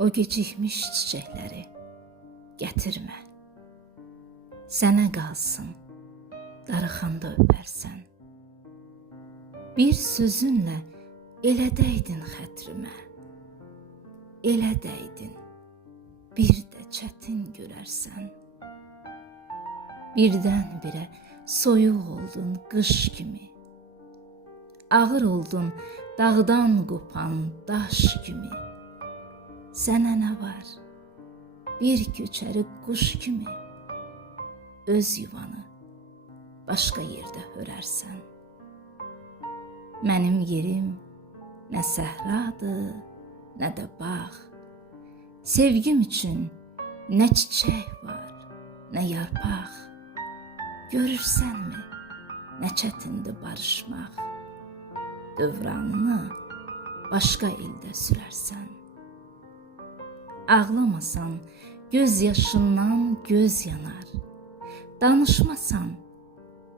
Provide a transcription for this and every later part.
O gecikmiş çiçəkləri gətirmə. Sənə qalsın, darıxanda öpərsən. Bir sözünlə elə dəydin xətrimə. Elə dəydin, bir də çətin görərsən. Birdən-birə soyuq oldun qış kimi. Ağır oldun dağdan qopan daş kimi. Sənə nə var? Bir köçəri quş kimi. Öz yuvanı başqa yerdə hörərsən. Mənim yerim nə səhradır, nə də bağ. Sevgim üçün nə çiçək var, nə yarpaq. Görürsənmi, nə çətindir barışmaq. Dövranını başqa ildə sürərsən. Ağlamasan, göz yaşından göz yanar. Danışmasan,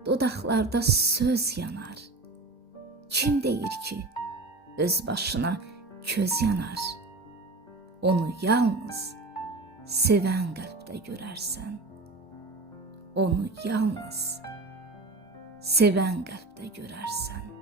dodaqlarda söz yanar. Kim deyir ki, öz başına köz yanar? Onu yalnız sevən qəlbdə görərsən. Onu yalnız sevən qəlbdə görərsən.